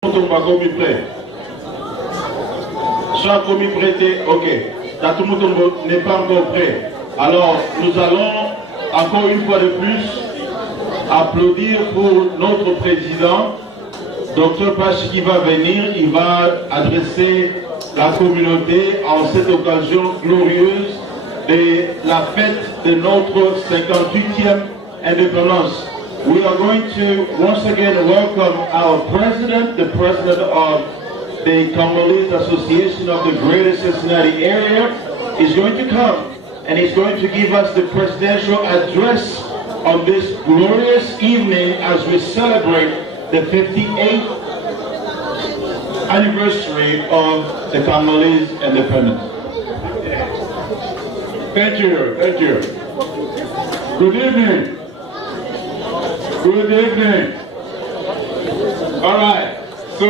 Commis prêt. Soit commis prêté, ok. Tatoumoutombo n'est pas encore prêt. Alors, nous allons encore une fois de plus applaudir pour notre président, Dr Pache, qui va venir. Il va adresser la communauté en cette occasion glorieuse de la fête de notre 58e indépendance. We are going to once again welcome our president, the president of the Congolese Association of the Greater Cincinnati area. Is going to come and he's going to give us the presidential address on this glorious evening as we celebrate the 58th anniversary of the Congolese independence. Thank you, thank you. Good evening. Good evening. All right. So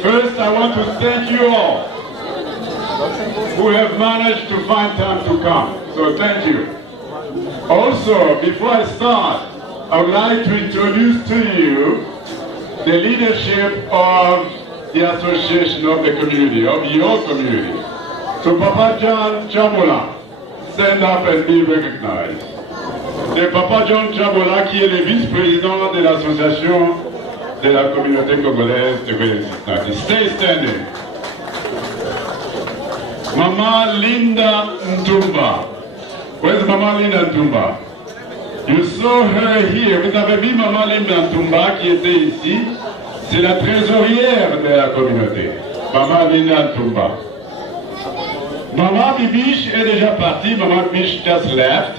first I want to thank you all who have managed to find time to come. So thank you. Also, before I start, I would like to introduce to you the leadership of the association of the community, of your community. So Papa John Chamola, stand up and be recognized. C'est Papa John Chamola qui est le vice-président de l'association de la communauté congolaise de Greater Cincinnati. Stay standing. Mama Linda Ntumba. Where's Mama Linda Ntumba? You saw her here. Vous avez vu Mama Linda Ntumba qui était ici. C'est la trésorière de la communauté. Mama Linda Ntumba. Mama Bibiche est déjà partie. Mama Bibiche just left.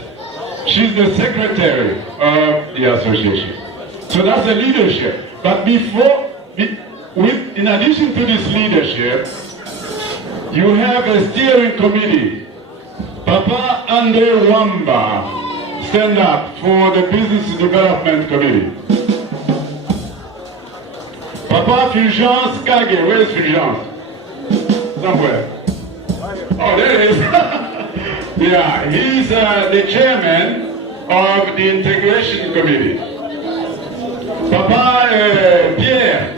She's the secretary of the association. So that's the leadership. But in addition to this leadership, you have a steering committee. Papa Andre Wamba, stand up for the Business Development Committee. Papa Fulgence Kage, where is Fulgence? Somewhere. Oh, there it is. Yeah, he's the chairman of the Integration Committee. Papa Pierre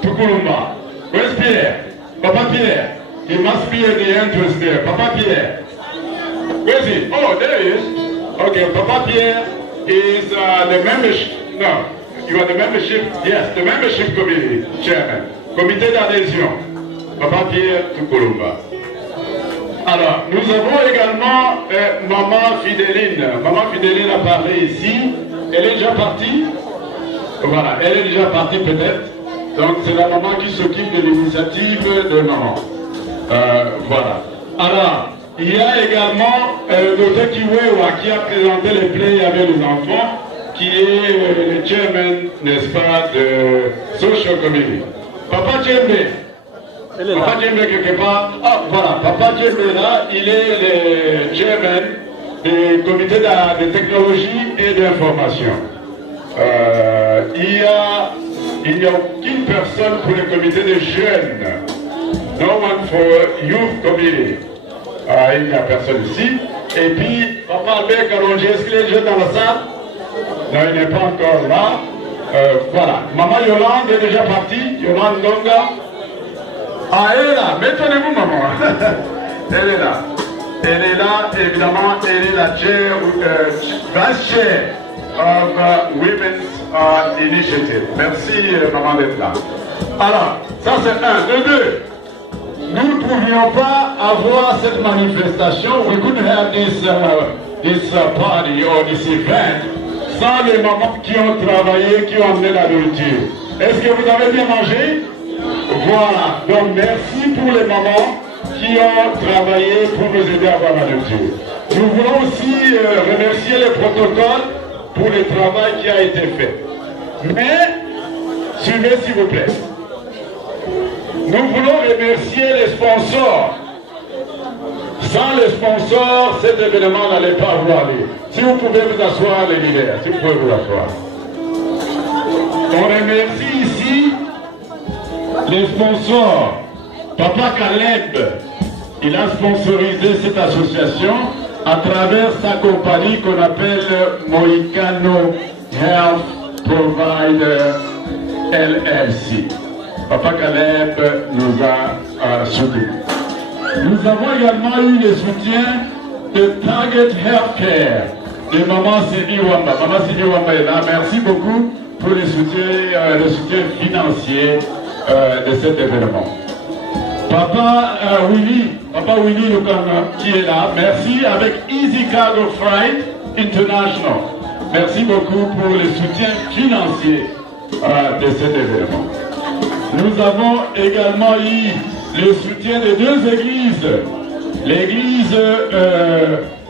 Tukulumba. Where's Pierre? Papa Pierre. He must be at the entrance there. Papa Pierre. Where's he? Oh, there he is. Okay, Papa Pierre is the membership. No, you are the membership. Yes, the membership committee chairman. Comité d'adhésion. Papa Pierre Tukulumba. Alors, nous avons également Maman Fidéline. Maman Fidéline a parlé ici. Elle est déjà partie. Voilà, elle est déjà partie peut-être. Donc c'est la maman qui s'occupe de l'initiative de maman. Voilà. Alors, il y a également Dr Kiwewa qui a présenté les plays avec les enfants, qui est le chairman, n'est-ce pas, de Social Committee. Papa Djembe. Papa Djembe quelque part. Ah, voilà, Papa Djembe là, il est le chairman du comité de technologie et d'information. Il n'y a aucune personne pour le comité des jeunes. No one for youth committee. Il n'y a personne ici. Et puis, Papa Albert Kalonji, est-ce qu'il est déjà dans la salle? Non, il n'est pas encore là. Voilà. Maman Yolande est déjà partie. Yolande Longa. Ah, elle est là. Maintenez-vous, maman. Elle est là. Elle est là, évidemment. Elle est la chair, vice chair of Women's Initiative. Merci, maman, d'être là. Alors, ça c'est un. De deux, nous ne pouvions pas avoir cette manifestation. We couldn't have this party or this event sans les mamans qui ont travaillé, qui ont amené la nourriture. Est-ce que vous avez bien mangé? Voilà. Donc, merci pour les mamans qui ont travaillé pour nous aider à avoir la nourriture. Nous voulons aussi remercier le protocole pour le travail qui a été fait. Mais, suivez s'il vous plaît. Nous voulons remercier les sponsors. Sans les sponsors, cet événement n'allait pas avoir lieu. Si vous pouvez vous asseoir, les leaders, si vous pouvez vous asseoir. On remercie ici les sponsors. Papa Caleb, il a sponsorisé cette association à travers sa compagnie qu'on appelle Moicano Health Provider LLC. Papa Caleb nous a soutenus. Nous avons également eu le soutien de Target Healthcare, de Maman Sidi Wamba. Maman Sidi Wamba est là. Merci beaucoup pour le soutien financier de cet événement. Papa Willy Lukanga qui est là. Merci avec Easy Cargo Freight International. Merci beaucoup pour le soutien financier de cet événement. Nous avons également eu le soutien de deux églises. L'église,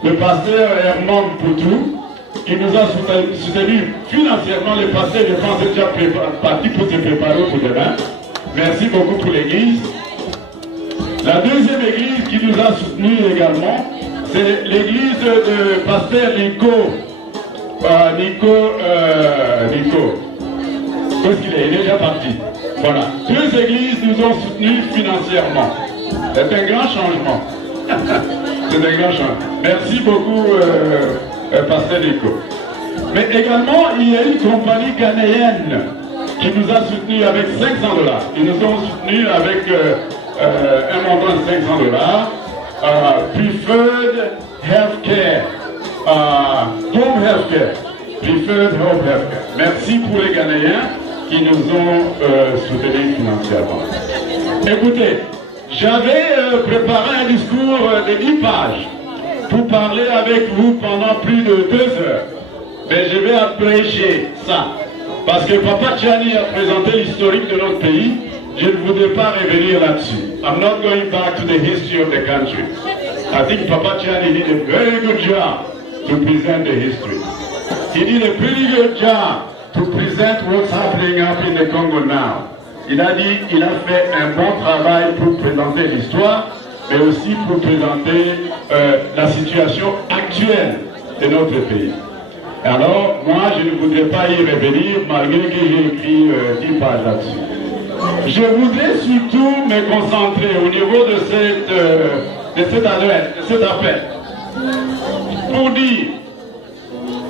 le pasteur Herman Poutou, qui nous a soutenu financièrement. Le pasteur, je pense, est déjà parti pour se préparer pour demain. Merci beaucoup pour l'église. La deuxième église qui nous a soutenus également, c'est l'église de pasteur Nico. Qu'est-ce qu'il est? Il est déjà parti. Voilà. Deux églises nous ont soutenus financièrement. C'est un grand changement. C'est un grand changement. Merci beaucoup, pasteur Nico. Mais également, il y a une compagnie ghanéenne qui nous a soutenus avec $500. Ils nous ont soutenus avec un montant de $500. Preferred Healthcare. Home Healthcare. Preferred Home Healthcare. Merci pour les Ghanéens qui nous ont soutenus financièrement. Écoutez, j'avais préparé un discours de 10 pages pour parler avec vous pendant plus de 2 heures. Mais je vais apprécier ça. Parce que Papa Tchani a présenté l'historique de notre pays. Je ne voudrais pas revenir là-dessus. I'm not going back to the history of the country. I think Papa Tchani did a very good job to present the history. He did a pretty good job to present what's happening up in the Congo now. Il a dit qu'il a fait un bon travail pour présenter l'histoire, mais aussi pour présenter la situation actuelle de notre pays. Alors, moi, je ne voudrais pas y revenir, malgré que j'ai écrit 10 pages là-dessus. Je voudrais surtout me concentrer au niveau de cet appel, pour dire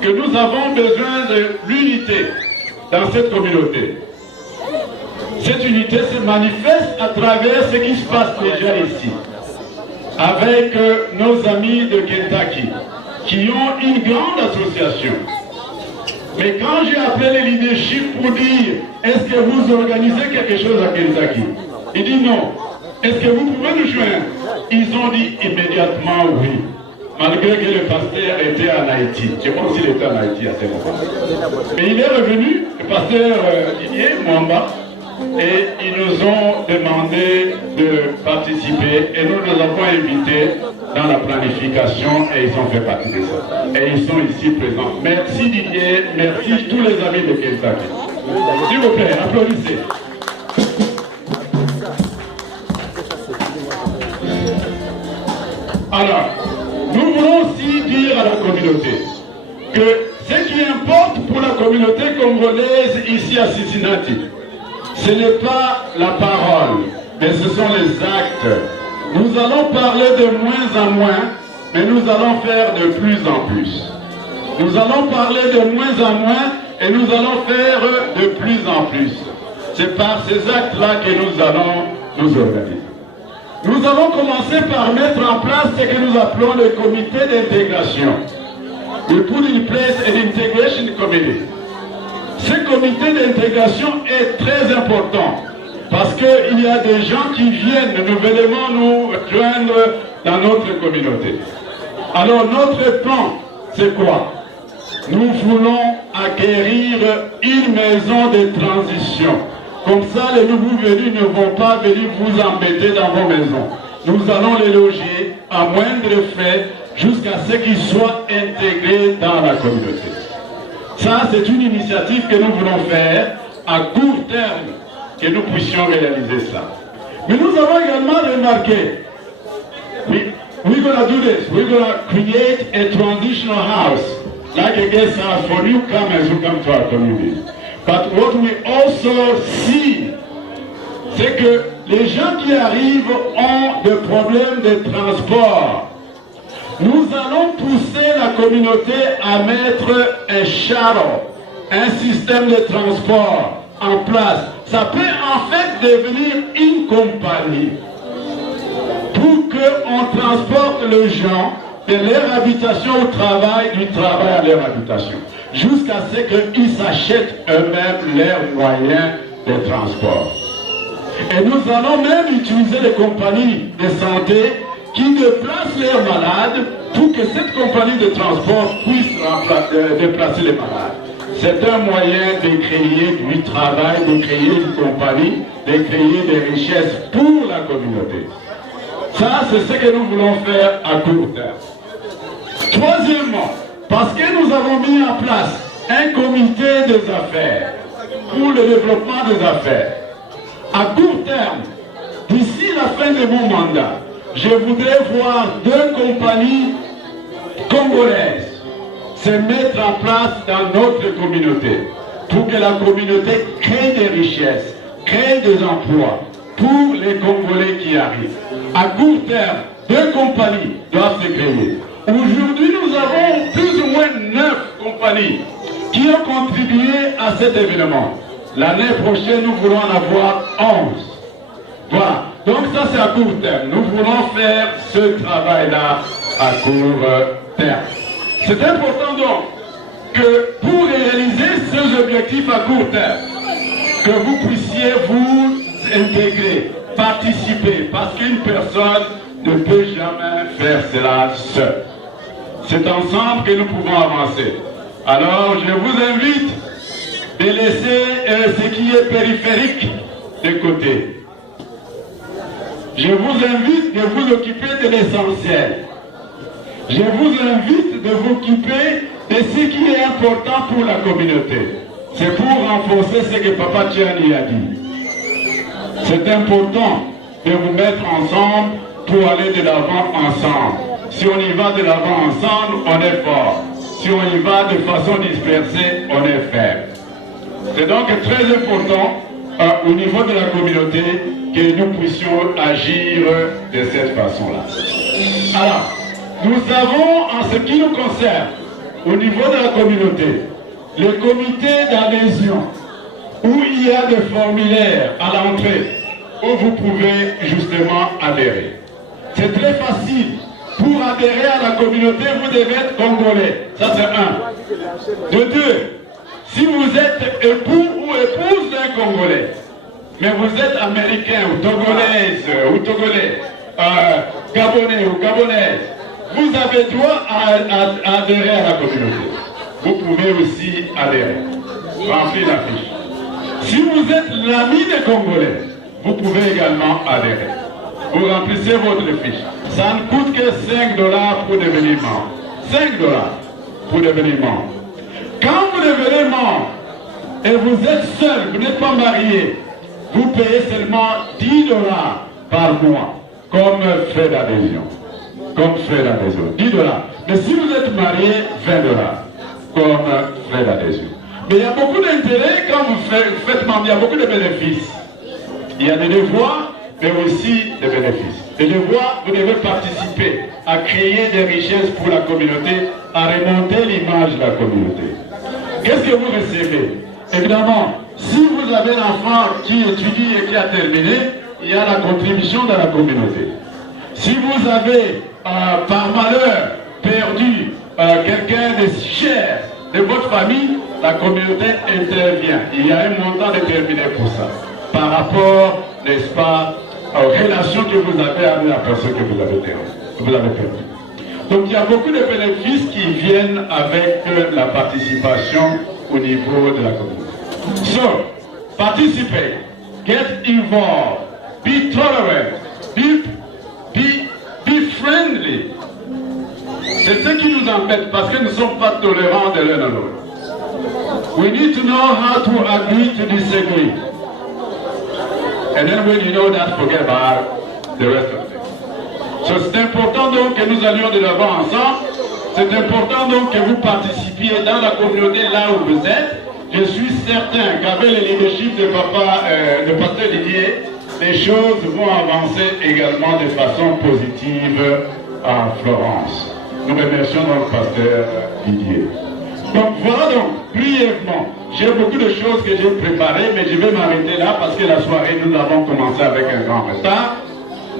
que nous avons besoin de l'unité dans cette communauté. Cette unité se manifeste à travers ce qui se passe déjà ici, avec nos amis de Kentucky, qui ont une grande association. Mais quand j'ai appelé les leadership pour dire, est-ce que vous organisez quelque chose à Kentucky? Il dit non. Est-ce que vous pouvez nous joindre? Ils ont dit immédiatement oui. Malgré que le pasteur était en Haïti. Je pense qu'il était en Haïti à ce moment. Mais il est revenu, le pasteur Didier Mwamba, et ils nous ont demandé de participer et nous les avons invités dans la planification et ils ont fait partie de ça. Et ils sont ici présents. Merci Didier, merci tous les amis de Kentucky. S'il vous plaît, applaudissez. Alors, nous voulons aussi dire à la communauté que ce qui importe pour la communauté congolaise ici à Cincinnati, ce n'est pas la parole, mais ce sont les actes. Nous allons parler de moins en moins, mais nous allons faire de plus en plus. Nous allons parler de moins en moins et nous allons faire de plus en plus. C'est par ces actes-là que nous allons nous organiser. Nous allons commencer par mettre en place ce que nous appelons le comité d'intégration. We put in place an integration committee. Ce comité d'intégration est très important parce qu'il y a des gens qui viennent nouvellement nous joindre dans notre communauté. Alors notre plan, c'est quoi? Nous voulons acquérir une maison de transition. Comme ça, les nouveaux venus ne vont pas venir vous embêter dans vos maisons. Nous allons les loger à moindre frais jusqu'à ce qu'ils soient intégrés dans la communauté. Ça, c'est une initiative que nous voulons faire à court terme, que nous puissions réaliser ça. Mais nous avons également remarqué, we're going to do this, we're going to create a transitional house, like a guest house for newcomers who come to our community. But what we also see, c'est que les gens qui arrivent ont des problèmes de transport. Nous allons pousser la communauté à mettre un shuttle, un système de transport en place ça peut en fait devenir une compagnie pour qu'on transporte les gens de leur habitation au travail, du travail à leur habitation, jusqu'à ce qu'ils s'achètent eux-mêmes leurs moyens de transport. Et nous allons même utiliser les compagnies de santé qui déplacent leurs malades pour que cette compagnie de transport puisse déplacer les malades. C'est un moyen de créer du travail, de créer une compagnie, de créer des richesses pour la communauté. Ça, c'est ce que nous voulons faire à court terme. Troisièmement, parce que nous avons mis en place un comité des affaires pour le développement des affaires, à court terme, d'ici la fin de mon mandat, je voudrais voir 2 compagnies congolaises se mettre en place dans notre communauté pour que la communauté crée des richesses, crée des emplois pour les Congolais qui arrivent. À court terme, 2 compagnies doivent se créer. Aujourd'hui, nous avons plus ou moins 9 compagnies qui ont contribué à cet événement. L'année prochaine, nous voulons en avoir 11. Voilà. Donc ça, c'est à court terme. Nous voulons faire ce travail-là à court terme. C'est important donc que pour réaliser ces objectifs à court terme, que vous puissiez vous intégrer, participer, parce qu'une personne ne peut jamais faire cela seule. C'est ensemble que nous pouvons avancer. Alors, je vous invite de laisser ce qui est périphérique de côté. Je vous invite de vous occuper de l'essentiel. Je vous invite de vous occuper de ce qui est important pour la communauté. C'est pour renforcer ce que Papa Tchani a dit. C'est important de vous mettre ensemble pour aller de l'avant ensemble. Si on y va de l'avant ensemble, on est fort. Si on y va de façon dispersée, on est faible. C'est donc très important au niveau de la communauté que nous puissions agir de cette façon-là. Alors, nous avons, en ce qui nous concerne, au niveau de la communauté, le comité d'adhésion, où il y a des formulaires à l'entrée, où vous pouvez justement adhérer. C'est très facile. Pour adhérer à la communauté, vous devez être congolais. Ça, c'est un. De 2, si vous êtes époux ou épouse d'un Congolais, mais vous êtes américain ou togolaise ou togolais, gabonais ou gabonaise, vous avez droit à adhérer à la communauté. Vous pouvez aussi adhérer. Remplir la fiche. Si vous êtes l'ami des Congolais, vous pouvez également adhérer. Vous remplissez votre fiche. Ça ne coûte que $5 pour devenir membre. $5 pour devenir membre. Quand vous devenez membre et vous êtes seul, vous n'êtes pas marié, vous payez seulement $10 par mois comme frais d'adhésion. Comme frais d'adhésion. $10. Mais si vous êtes marié, $20 comme frais d'adhésion. Mais il y a beaucoup d'intérêt quand vous faites membre, il y a beaucoup de bénéfices. Il y a des devoirs, mais aussi des bénéfices. Les devoirs, vous devez participer à créer des richesses pour la communauté, à remonter l'image de la communauté. Qu'est-ce que vous recevez? Évidemment, si vous avez un enfant qui étudie et qui a terminé, il y a la contribution de la communauté. Si vous avez, par malheur, perdu quelqu'un de cher de votre famille, la communauté intervient. Il y a un montant déterminé pour ça. Par rapport, n'est-ce pas, aux relations que vous avez avec la personne que vous avez perdue. Donc il y a beaucoup de bénéfices qui viennent avec la participation au niveau de la communauté. So, participate, get involved, be tolerant, be friendly. C'est ce qui nous embête parce que nous ne sommes pas tolérants de l'un à l'autre. We need to know how to agree to disagree. And then when you know that, forget about the rest of it. So, c'est important donc que nous allions de l'avant ensemble. C'est important donc que vous participiez dans la communauté là où vous êtes. Je suis certain qu'avec le leadership de pasteur Didier, les choses vont avancer également de façon positive à Florence. Nous remercions notre pasteur Didier. Donc voilà donc, brièvement, j'ai beaucoup de choses que j'ai préparées, mais je vais m'arrêter là parce que la soirée, nous l'avons commencé avec un grand retard.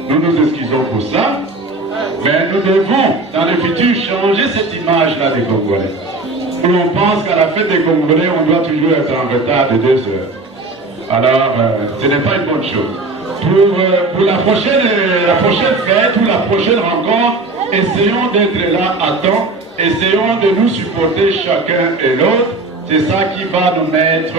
Nous nous excusons pour ça. Mais nous devons, dans le futur, changer cette image-là des Congolais. Où on pense qu'à la fête des Congolais, on doit toujours être en retard de 2 heures. Alors, ce n'est pas une bonne chose. Pour la prochaine fête ou la prochaine rencontre, essayons d'être là à temps. Essayons de nous supporter chacun et l'autre. C'est ça qui va nous mettre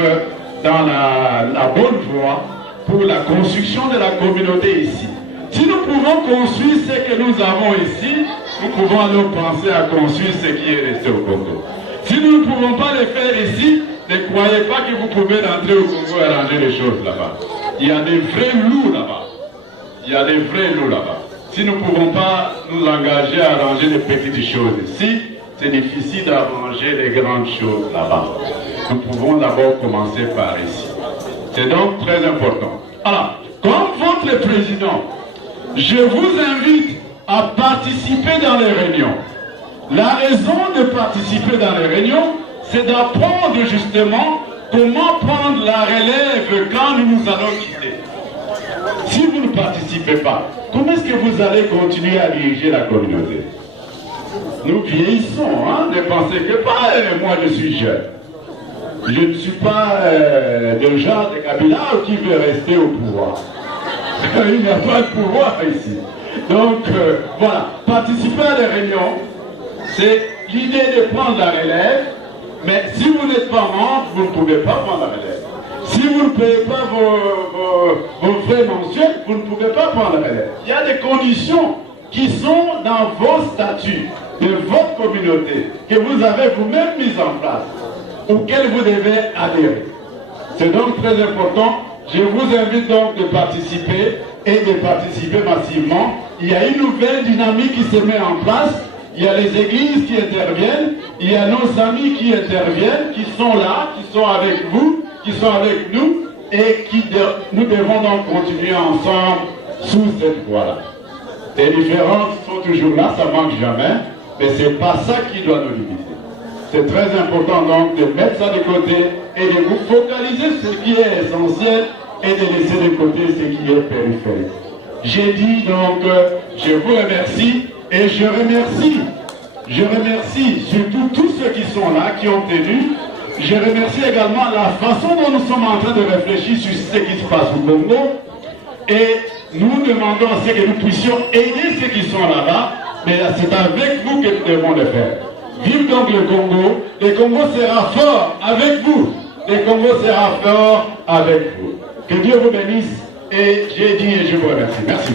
dans la bonne voie pour la construction de la communauté ici. Si nous pouvons construire ce que nous avons ici, nous pouvons alors penser à construire ce qui est resté au Congo. Si nous ne pouvons pas le faire ici, ne croyez pas que vous pouvez rentrer au Congo et arranger les choses là-bas. Il y a des vrais loups là-bas. Il y a des vrais loups là-bas. Si nous ne pouvons pas nous engager à arranger les petites choses ici, c'est difficile d'arranger les grandes choses là-bas. Nous pouvons d'abord commencer par ici. C'est donc très important. Alors, comme votre président, je vous invite à participer dans les réunions. La raison de participer dans les réunions, c'est d'apprendre justement comment prendre la relève quand nous nous allons quitter. Si vous ne participez pas, comment est-ce que vous allez continuer à diriger la communauté? Nous vieillissons, hein? Ne pensez que pas, moi je suis jeune. Je ne suis pas de genre de Kabila qui veut rester au pouvoir. Il n'y a pas de pouvoir ici. Donc, voilà, participer à des réunions, c'est l'idée de prendre la relève, mais si vous n'êtes pas membre, vous ne pouvez pas prendre la relève. Si vous ne payez pas vos frais mensuels, vous ne pouvez pas prendre la relève. Il y a des conditions qui sont dans vos statuts de votre communauté, que vous avez vous-même mises en place, auxquelles vous devez adhérer. C'est donc très important. Je vous invite donc de participer et de participer massivement. Il y a une nouvelle dynamique qui se met en place. Il y a les églises qui interviennent. Il y a nos amis qui interviennent, qui sont là, qui sont avec vous, qui sont avec nous. Et nous devons donc continuer ensemble sous cette voie-là. Les différences sont toujours là, ça ne manque jamais. Mais ce n'est pas ça qui doit nous limiter. C'est très important donc de mettre ça de côté et de vous focaliser sur ce qui est essentiel et de laisser de côté ce qui est périphérique. J'ai dit donc, je vous remercie et je remercie surtout tous ceux qui sont là, qui ont tenu. Je remercie également la façon dont nous sommes en train de réfléchir sur ce qui se passe au Congo et nous demandons à ce que nous puissions aider ceux qui sont là-bas, mais c'est avec vous que nous devons le faire. Vive donc le Congo. Le Congo sera fort avec vous. Le Congo sera fort avec vous. Que Dieu vous bénisse. Et j'ai dit et je vous remercie. Merci.